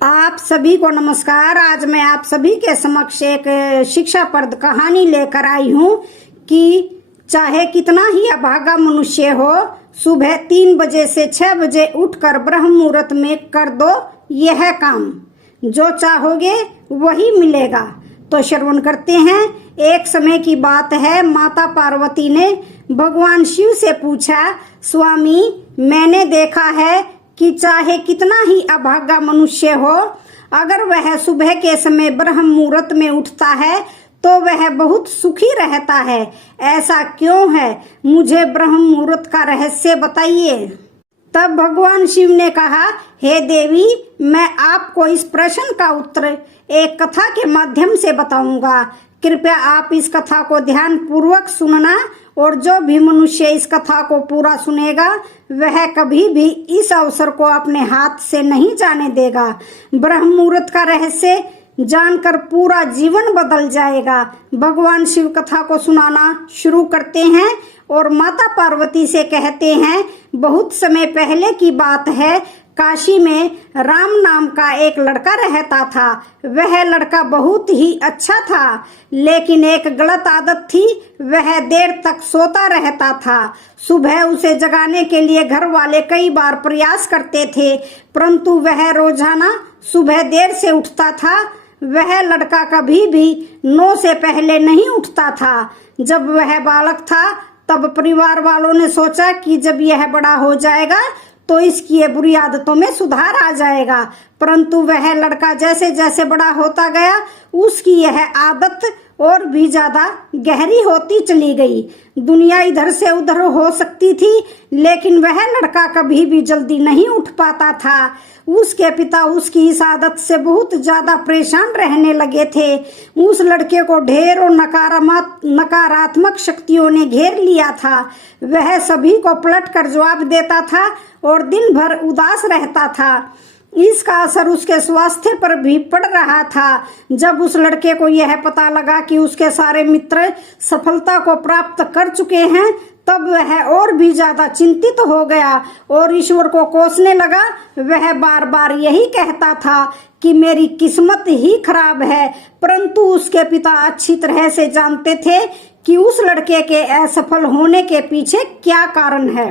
आप सभी को नमस्कार। आज मैं आप सभी के समक्ष एक शिक्षाप्रद कहानी लेकर आई हूँ कि चाहे कितना ही अभागा मनुष्य हो, सुबह 3 बजे से 6 बजे उठकर ब्रह्म मुहूर्त में कर दो यह काम, जो चाहोगे वही मिलेगा। तो श्रवण करते हैं। एक समय की बात है, माता पार्वती ने भगवान शिव से पूछा, स्वामी, मैंने देखा है कि चाहे कितना ही अभागा मनुष्य हो, अगर वह सुबह के समय ब्रह्म मुहूर्त में उठता है तो वह बहुत सुखी रहता है। ऐसा क्यों है? मुझे ब्रह्म मुहूर्त का रहस्य बताइए। तब भगवान शिव ने कहा, हे देवी, मैं आपको इस प्रश्न का उत्तर एक कथा के माध्यम से बताऊंगा। कृपया आप इस कथा को ध्यान पूर्वक सुनना, और जो भी मनुष्य इस कथा को पूरा सुनेगा वह कभी भी इस अवसर को अपने हाथ से नहीं जाने देगा। ब्रह्म मुहूर्त का रहस्य जानकर पूरा जीवन बदल जाएगा। भगवान शिव कथा को सुनाना शुरू करते हैं और माता पार्वती से कहते हैं, बहुत समय पहले की बात है, काशी में राम नाम का एक लड़का रहता था। वह लड़का बहुत ही अच्छा था, लेकिन एक गलत आदत थी, वह देर तक सोता रहता था। सुबह उसे जगाने के लिए घर वाले कई बार प्रयास करते थे, परंतु वह रोजाना सुबह देर से उठता था। वह लड़का कभी भी 9 से पहले नहीं उठता था। जब वह बालक था तब परिवार वालों ने सोचा कि जब यह बड़ा हो जाएगा तो इसकी ये बुरी आदतों में सुधार आ जाएगा, परंतु वह लड़का जैसे जैसे बड़ा होता गया उसकी यह आदत और भी ज्यादा गहरी होती चली गई। दुनिया इधर से उधर हो सकती थी, लेकिन वह लड़का कभी भी जल्दी नहीं उठ पाता था। उसके पिता उसकी इस आदत से बहुत ज्यादा परेशान रहने लगे थे। उस लड़के को ढेरों नकारात्मक शक्तियों ने घेर लिया था। वह सभी को पलट कर जवाब देता था और दिन भर उदास रहता था। इसका असर उसके स्वास्थ्य पर भी पड़ रहा था। जब उस लड़के को यह पता लगा कि उसके सारे मित्र सफलता को प्राप्त कर चुके हैं, तब वह और भी ज्यादा चिंतित हो गया और ईश्वर को कोसने लगा। वह बार बार यही कहता था कि मेरी किस्मत ही खराब है, परंतु उसके पिता अच्छी तरह से जानते थे कि उस लड़के के असफल होने के पीछे क्या कारण है।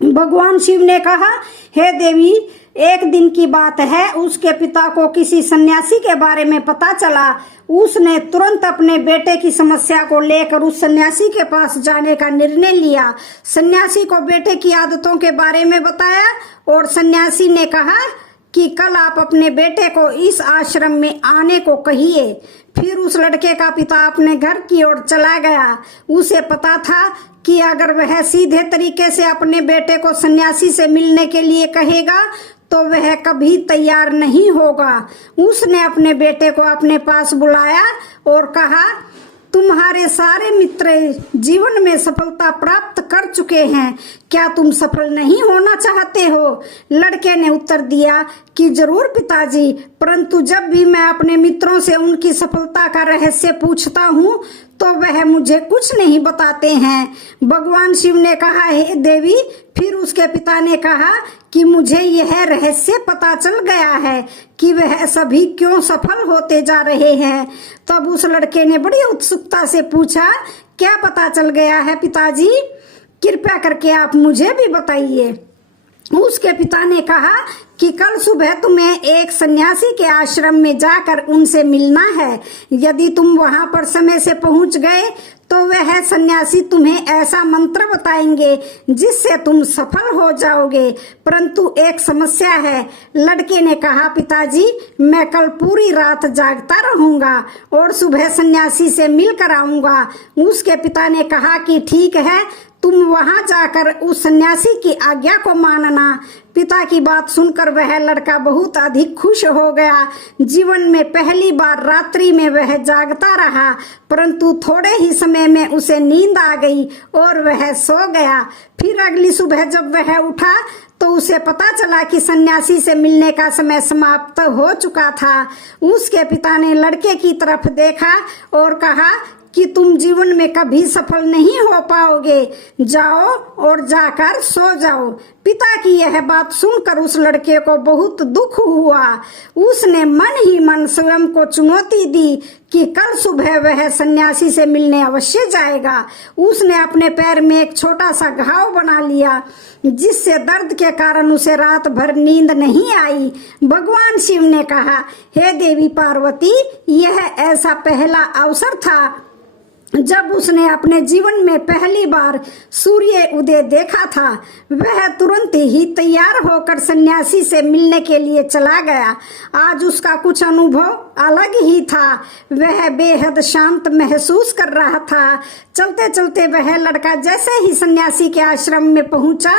भगवान शिव ने कहा, हे देवी, एक दिन की बात है, उसके पिता को किसी सन्यासी के बारे में पता चला। उसने तुरंत अपने बेटे की समस्या को लेकर उस सन्यासी के पास जाने का निर्णय लिया। सन्यासी को बेटे की आदतों के बारे में बताया और सन्यासी ने कहा कि कल आप अपने बेटे को इस आश्रम में आने को कहिए। फिर उस लड़के का पिता अपने घर की ओर चला गया। उसे पता था कि अगर वह सीधे तरीके से अपने बेटे को सन्यासी से मिलने के लिए कहेगा तो वह कभी तैयार नहीं होगा। उसने अपने बेटे को अपने पास बुलाया और कहा, तुम्हारे सारे मित्र जीवन में सफलता प्राप्त कर चुके हैं, क्या तुम सफल नहीं होना चाहते हो? लड़के ने उत्तर दिया कि जरूर पिताजी, परंतु जब भी मैं अपने मित्रों से उनकी सफलता का रहस्य पूछता हूँ तो वह मुझे कुछ नहीं बताते हैं। भगवान शिव ने कहा, हे देवी। फिर उसके पिता ने कहा कि मुझे यह रहस्य पता चल गया है कि वह सभी क्यों सफल होते जा रहे हैं। तब उस लड़के ने बड़ी उत्सुकता से पूछा, क्या पता चल गया है पिताजी? कृपया करके आप मुझे भी बताइए। उसके पिता ने कहा कि कल सुबह तुम्हें एक सन्यासी के आश्रम में जाकर उनसे मिलना है। यदि तुम वहां पर समय से पहुंच गए तो वह सन्यासी तुम्हें ऐसा मंत्र बताएंगे जिससे तुम सफल हो जाओगे, परंतु एक समस्या है। लड़के ने कहा, पिताजी, मैं कल पूरी रात जागता रहूंगा और सुबह सन्यासी से मिलकर आऊंगा। उसके पिता ने कहा कि ठीक है, तुम वहां जाकर उस सन्यासी की आज्ञा को मानना। पिता की बात सुनकर वह लड़का बहुत अधिक खुश हो गया। जीवन में पहली बार रात्रि में वह जागता रहा, परंतु थोड़े ही समय में उसे नींद आ गई और वह सो गया। फिर अगली सुबह जब वह उठा तो उसे पता चला कि सन्यासी से मिलने का समय समाप्त हो चुका था। उसके पिता ने लड़के की तरफ देखा और कहा कि तुम जीवन में कभी सफल नहीं हो पाओगे, जाओ और जाकर सो जाओ। पिता की यह बात सुनकर उस लड़के को बहुत दुख हुआ। उसने मन ही मन स्वयं को चुनौती दी कि कल सुबह वह सन्यासी से मिलने अवश्य जाएगा। उसने अपने पैर में एक छोटा सा घाव बना लिया, जिससे दर्द के कारण उसे रात भर नींद नहीं आई। भगवान शिव ने कहा, हे देवी पार्वती, यह ऐसा पहला अवसर था जब उसने अपने जीवन में पहली बार सूर्य उदय देखा था। वह तुरंत ही तैयार होकर सन्यासी से मिलने के लिए चला गया। आज उसका कुछ अनुभव अलग ही था। वह बेहद शांत महसूस कर रहा था। चलते चलते वह लड़का जैसे ही सन्यासी के आश्रम में पहुंचा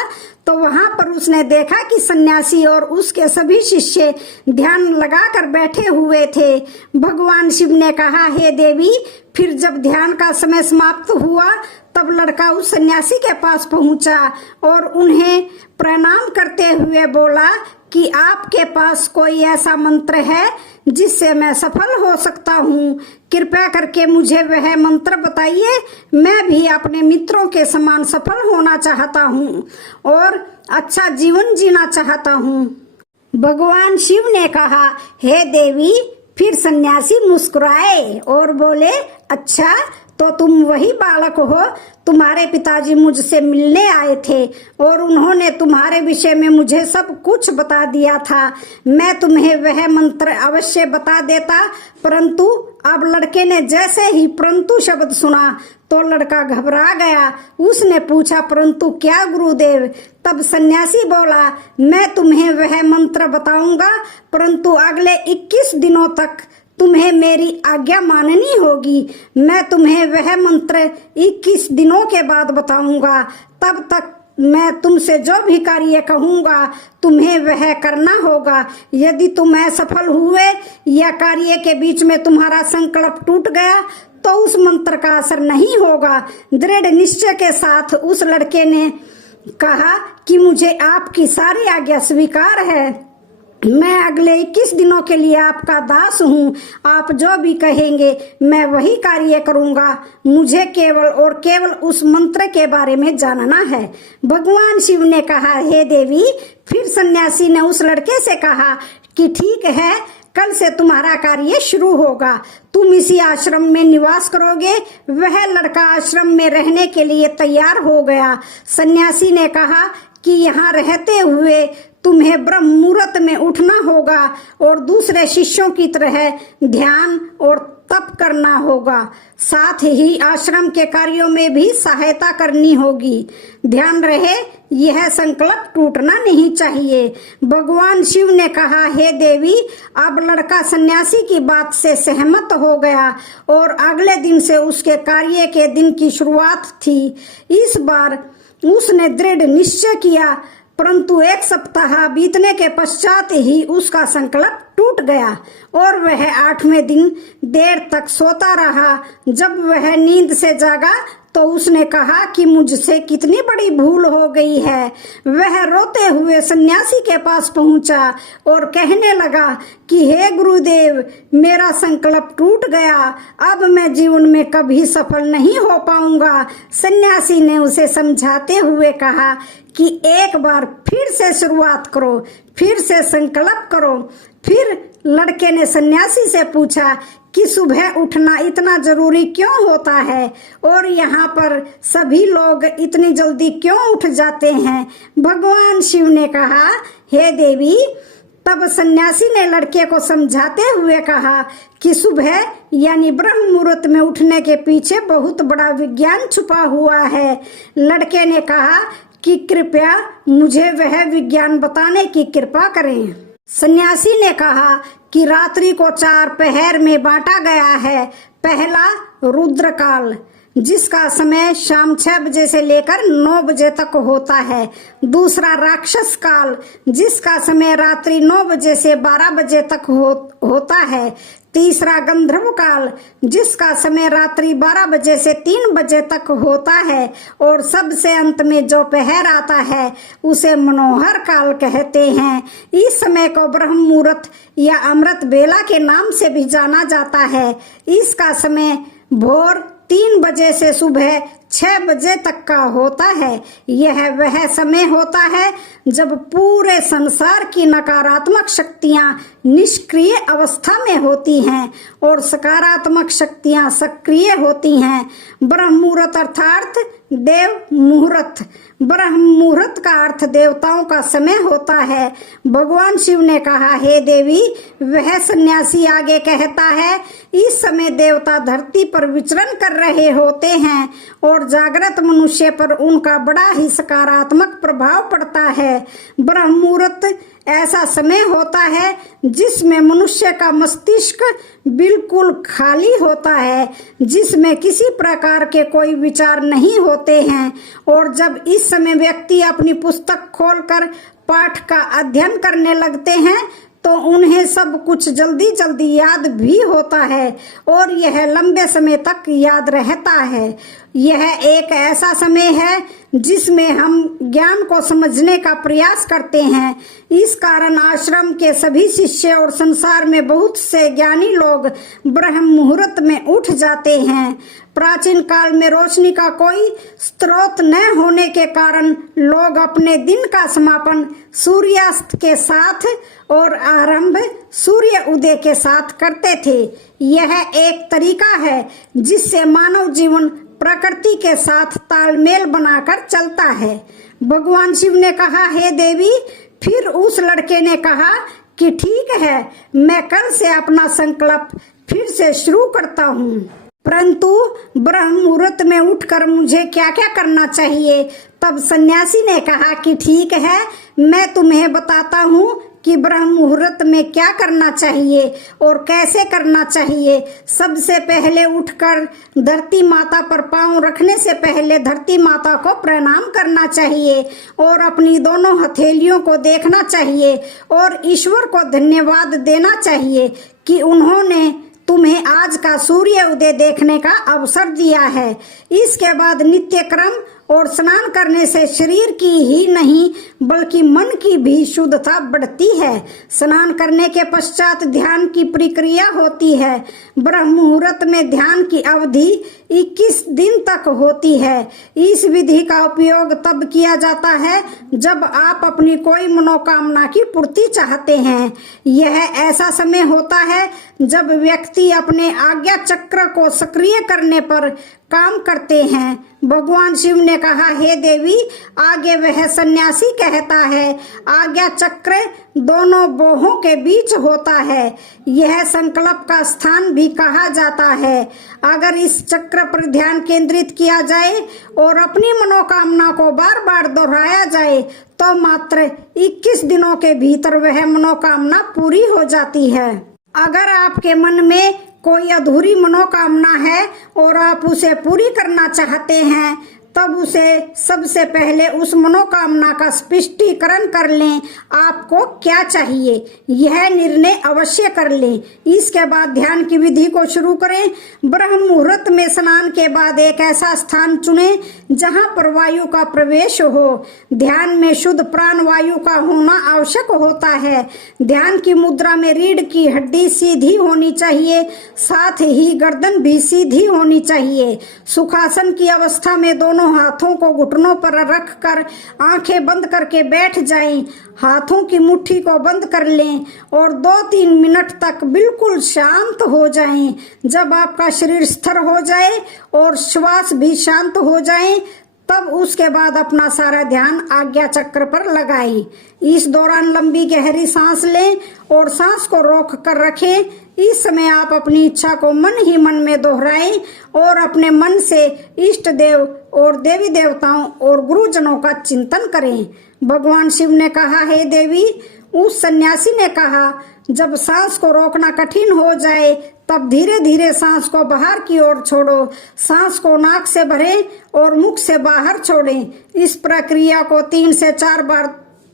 तो वहां पर उसने देखा कि सन्यासी और उसके सभी शिष्य ध्यान लगाकर बैठे हुए थे। भगवान शिव ने कहा, हे देवी, फिर जब ध्यान का समय समाप्त हुआ तब लड़का उस सन्यासी के पास पहुंचा और उन्हें प्रणाम करते हुए बोला कि आपके पास कोई ऐसा मंत्र है जिससे मैं सफल हो सकता हूँ? कृपया करके मुझे वह मंत्र बताइए। मैं भी अपने मित्रों के समान सफल होना चाहता हूँ और अच्छा जीवन जीना चाहता हूँ। भगवान शिव ने कहा, हे देवी। फिर सन्यासी मुस्कुराए और बोले, अच्छा, तो तुम वही बालक हो। तुम्हारे पिताजी मुझसे मिलने आए थे और उन्होंने तुम्हारे विषय में मुझे सब कुछ बता दिया था। मैं तुम्हें वह मंत्र अवश्य बता देता, परंतु अब लड़के ने जैसे ही परंतु शब्द सुना तो लड़का घबरा गया। उसने पूछा, परंतु क्या गुरुदेव? तब सन्यासी बोला, मैं तुम्हें वह मंत्र बताऊंगा, परंतु अगले 21 दिनों तक तुम्हें मेरी आज्ञा माननी होगी। मैं तुम्हें वह मंत्र 21 दिनों के बाद बताऊंगा। तब तक मैं तुमसे जो भी कार्य कहूंगा तुम्हें वह करना होगा। यदि तुम असफल हुए या कार्य के बीच में तुम्हारा संकल्प टूट गया तो उस मंत्र का असर नहीं होगा। दृढ़ निश्चय के साथ उस लड़के ने कहा कि मुझे आपकी सारी आज्ञा स्वीकार है। मैं अगले 21 दिनों के लिए आपका दास हूँ। आप जो भी कहेंगे मैं वही कार्य करूँगा। मुझे केवल और केवल उस मंत्र के बारे में जानना है। भगवान शिव ने कहा, हे देवी। फिर सन्यासी ने उस लड़के से कहा कि ठीक है, कल से तुम्हारा कार्य शुरू होगा। तुम इसी आश्रम में निवास करोगे। वह लड़का आश्रम में रहने के लिए तैयार हो गया। सन्यासी ने कहा कि यहाँ रहते हुए तुम्हें ब्रह्म मुहूर्त में उठना होगा और दूसरे शिष्यों की तरह ध्यान और तप करना होगा। साथ ही आश्रम के कार्यों में भी सहायता करनी होगी। ध्यान रहे, यह संकल्प टूटना नहीं चाहिए। भगवान शिव ने कहा, हे देवी। अब लड़का सन्यासी की बात से सहमत हो गया और अगले दिन से उसके कार्य के दिन की शुरुआत थी। इस बार उसने दृढ़ निश्चय किया, परंतु 1 सप्ताह बीतने के पश्चात ही उसका संकल्प टूट गया और वह 8वें दिन देर तक सोता रहा। जब वह नींद से जागा तो उसने कहा कि मुझसे कितनी बड़ी भूल हो गई है। वह रोते हुए सन्यासी के पास पहुंचा और कहने लगा कि हे गुरुदेव, मेरा संकल्प टूट गया। अब मैं जीवन में कभी सफल नहीं हो पाऊंगा। सन्यासी ने उसे समझाते हुए कहा कि एक बार फिर से शुरुआत करो, फिर से संकल्प करो। फिर लड़के ने सन्यासी से पूछा कि सुबह उठना इतना जरूरी क्यों होता है और यहाँ पर सभी लोग इतनी जल्दी क्यों उठ जाते हैं? भगवान शिव ने कहा, हे देवी। तब सन्यासी ने लड़के को समझाते हुए कहा कि सुबह यानी ब्रह्म मुहूर्त में उठने के पीछे बहुत बड़ा विज्ञान छुपा हुआ है। लड़के ने कहा कि कृपया मुझे वह विज्ञान बताने की कृपा करें। सन्यासी ने कहा कि रात्रि को 4 पहर में बांटा गया है। पहला रुद्रकाल, जिसका समय शाम 6 बजे से लेकर 9 बजे तक होता है। दूसरा राक्षस काल, जिसका समय रात्रि 9 बजे से 12 बजे तक होता है। तीसरा गंधर्व काल, जिसका समय रात्रि 12 बजे से 3 बजे तक होता है। और सबसे अंत में जो पहर आता है उसे मनोहर काल कहते हैं। इस समय को ब्रह्म मुहूर्त या अमृत बेला के नाम से भी जाना जाता है। इसका समय भोर 3 बजे से सुबह 6 बजे तक का होता है। यह वह समय होता है जब पूरे संसार की नकारात्मक शक्तियां निष्क्रिय अवस्था में होती हैं और सकारात्मक शक्तियां सक्रिय होती हैं। ब्रह्म मुहूर्त अर्थात देव मुहूर्त। ब्रह्म मुहूर्त का अर्थ देवताओं का समय होता है। भगवान शिव ने कहा, हे देवी, वह सन्यासी आगे कहता है, इस समय देवता धरती पर विचरण कर रहे होते हैं और जागृत मनुष्य पर उनका बड़ा ही सकारात्मक प्रभाव पड़ता है। ब्रह्म मुहूर्त ऐसा समय होता है जिसमें मनुष्य का मस्तिष्क बिल्कुल खाली होता है, जिसमें किसी प्रकार के कोई विचार नहीं होते हैं। और जब इस समय व्यक्ति अपनी पुस्तक खोलकर पाठ का अध्ययन करने लगते हैं तो उन्हें सब कुछ जल्दी जल्दी याद भी होता है और यह लंबे समय तक याद रहता है। यह एक ऐसा समय है जिसमें हम ज्ञान को समझने का प्रयास करते हैं। इस कारण आश्रम के सभी शिष्य और संसार में बहुत से ज्ञानी लोग ब्रह्म मुहूर्त में उठ जाते हैं। प्राचीन काल में रोशनी का कोई स्रोत न होने के कारण लोग अपने दिन का समापन सूर्यास्त के साथ और आरंभ सूर्य उदय के साथ करते थे। यह एक तरीका है जिससे मानव जीवन प्रकृति के साथ तालमेल बनाकर चलता है। भगवान शिव ने कहा, हे देवी। फिर उस लड़के ने कहा कि ठीक है, मैं कल से अपना संकल्प फिर से शुरू करता हूँ, परंतु ब्रह्म मुहूर्त में उठकर मुझे क्या क्या करना चाहिए। तब सन्यासी ने कहा कि ठीक है, मैं तुम्हें बताता हूँ कि ब्रह्म मुहूर्त में क्या करना चाहिए और कैसे करना चाहिए। सबसे पहले उठकर धरती माता पर पांव रखने से पहले धरती माता को प्रणाम करना चाहिए और अपनी दोनों हथेलियों को देखना चाहिए और ईश्वर को धन्यवाद देना चाहिए कि उन्होंने तुम्हें आज का सूर्य उदय देखने का अवसर दिया है। इसके बाद नित्य क्रम और स्नान करने से शरीर की ही नहीं बल्कि मन की भी शुद्धता बढ़ती है। स्नान करने के पश्चात ध्यान की प्रक्रिया होती है। ब्रह्म मुहूर्त में ध्यान की अवधि 21 दिन तक होती है। इस विधि का उपयोग तब किया जाता है जब आप अपनी कोई मनोकामना की पूर्ति चाहते हैं। यह ऐसा समय होता है जब व्यक्ति अपने आज्ञा चक्र को सक्रिय करने पर काम करते हैं। भगवान शिव ने कहा, हे देवी। आगे वह सन्यासी कहता है, आज्ञा चक्र दोनों बोहों के बीच होता है। यह संकल्प का स्थान भी कहा जाता है। अगर इस चक्र पर ध्यान केंद्रित किया जाए और अपनी मनोकामना को बार बार दोहराया जाए तो मात्र 21 दिनों के भीतर वह मनोकामना पूरी हो जाती है। अगर आपके मन में कोई अधूरी मनोकामना है और आप उसे पूरी करना चाहते हैं तब उसे सबसे पहले उस मनोकामना का स्पष्टीकरण कर लें। आपको क्या चाहिए यह निर्णय अवश्य कर लें। इसके बाद ध्यान की विधि को शुरू करें। ब्रह्म मुहूर्त में स्नान के बाद एक ऐसा स्थान चुनें जहां पर वायु का प्रवेश हो। ध्यान में शुद्ध प्राण वायु का होना आवश्यक होता है। ध्यान की मुद्रा में रीढ़ की हड्डी सीधी होनी चाहिए, साथ ही गर्दन भी सीधी होनी चाहिए। सुखासन की अवस्था में दोनों हाथों को घुटनों पर रखकर आंखें बंद करके बैठ जाएं। हाथों की मुट्ठी को बंद कर लें और 2-3 मिनट तक बिल्कुल शांत हो जाएं। जब आपका शरीर स्थिर हो जाए और श्वास भी शांत हो जाए तब उसके बाद अपना सारा ध्यान आज्ञा चक्र पर लगाएं। इस दौरान लंबी गहरी सांस लें और सांस को रोक कर रखें। इस समय आप अपनी इच्छा को मन ही मन में दोहराएं और अपने मन से इष्ट देव और देवी देवताओं और गुरुजनों का चिंतन करें। भगवान शिव ने कहा, हे देवी। उस सन्यासी ने कहा, जब सांस को रोकना कठिन हो जाए तब धीरे धीरे सांस को बाहर की ओर छोड़ो। सांस को नाक से भरें और मुख से बाहर छोड़ें। इस प्रक्रिया को 3 से 4 बार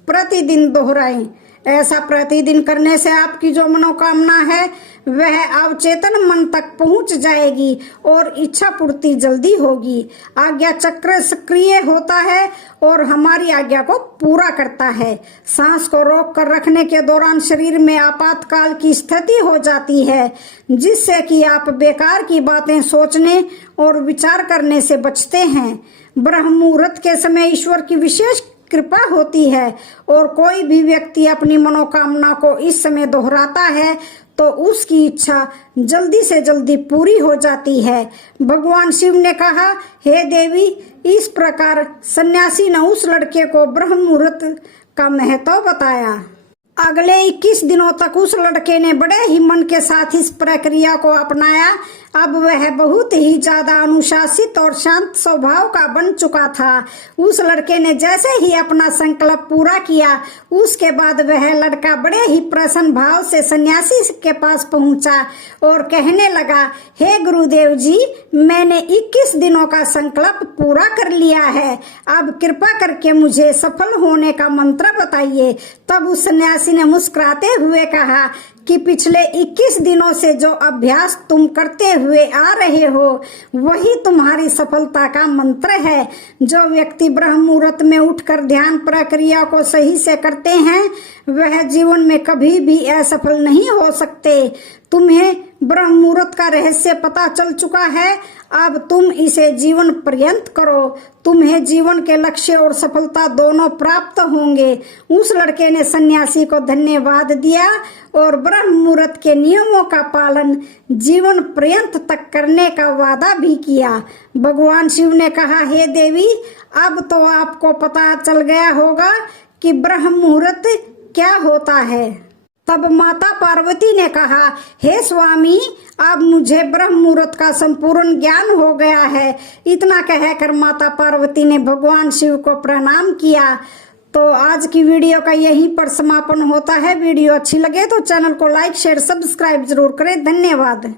प्रतिदिन दोहराएं। ऐसा प्रतिदिन करने से आपकी जो मनोकामना है वह अवचेतन मन तक पहुंच जाएगी और इच्छा पूर्ति जल्दी होगी। आज्ञा चक्र सक्रिय होता है और हमारी आज्ञा को पूरा करता है। सांस को रोक कर रखने के दौरान शरीर में आपातकाल की स्थिति हो जाती है जिससे कि आप बेकार की बातें सोचने और विचार करने से बचते हैं। ब्रह्म मुहूर्त के समय ईश्वर की विशेष कृपा होती है और कोई भी व्यक्ति अपनी मनोकामना को इस समय दोहराता है तो उसकी इच्छा जल्दी से जल्दी पूरी हो जाती है। भगवान शिव ने कहा, हे देवी, इस प्रकार सन्यासी ने उस लड़के को ब्रह्म मुहूर्त का महत्व बताया। अगले 21 दिनों तक उस लड़के ने बड़े ही मन के साथ इस प्रक्रिया को अपनाया। अब वह बहुत ही ज्यादा अनुशासित और शांत स्वभाव का बन चुका था। उस लड़के ने जैसे ही अपना संकल्प पूरा किया, उसके बाद वह लड़का बड़े ही प्रसन्न भाव से सन्यासी के पास पहुंचा और कहने लगा, हे गुरुदेव जी, मैंने 21 दिनों का संकल्प पूरा कर लिया है। अब कृपा करके मुझे सफल होने का मंत्र बताइए। तब उस सन्यासी ने मुस्कुराते हुए कहा कि पिछले 21 दिनों से जो अभ्यास तुम करते हुए आ रहे हो वही तुम्हारी सफलता का मंत्र है। जो व्यक्ति ब्रह्म मुहूर्त में उठकर ध्यान प्रक्रिया को सही से करते हैं वह जीवन में कभी भी असफल नहीं हो सकते। तुम्हें ब्रह्म मुहूर्त का रहस्य पता चल चुका है, अब तुम इसे जीवन पर्यंत करो। तुम्हें जीवन के लक्ष्य और सफलता दोनों प्राप्त होंगे। उस लड़के ने सन्यासी को धन्यवाद दिया और ब्रह्म मुहूर्त के नियमों का पालन जीवन पर्यंत तक करने का वादा भी किया। भगवान शिव ने कहा, हे देवी, अब तो आपको पता चल गया होगा कि ब्रह्म मुहूर्त क्या होता है। तब माता पार्वती ने कहा, हे स्वामी, अब मुझे ब्रह्म मुहूर्त का संपूर्ण ज्ञान हो गया है। इतना कहकर माता पार्वती ने भगवान शिव को प्रणाम किया। तो आज की वीडियो का यहीं पर समापन होता है। वीडियो अच्छी लगे तो चैनल को लाइक, शेयर, सब्सक्राइब जरूर करें। धन्यवाद।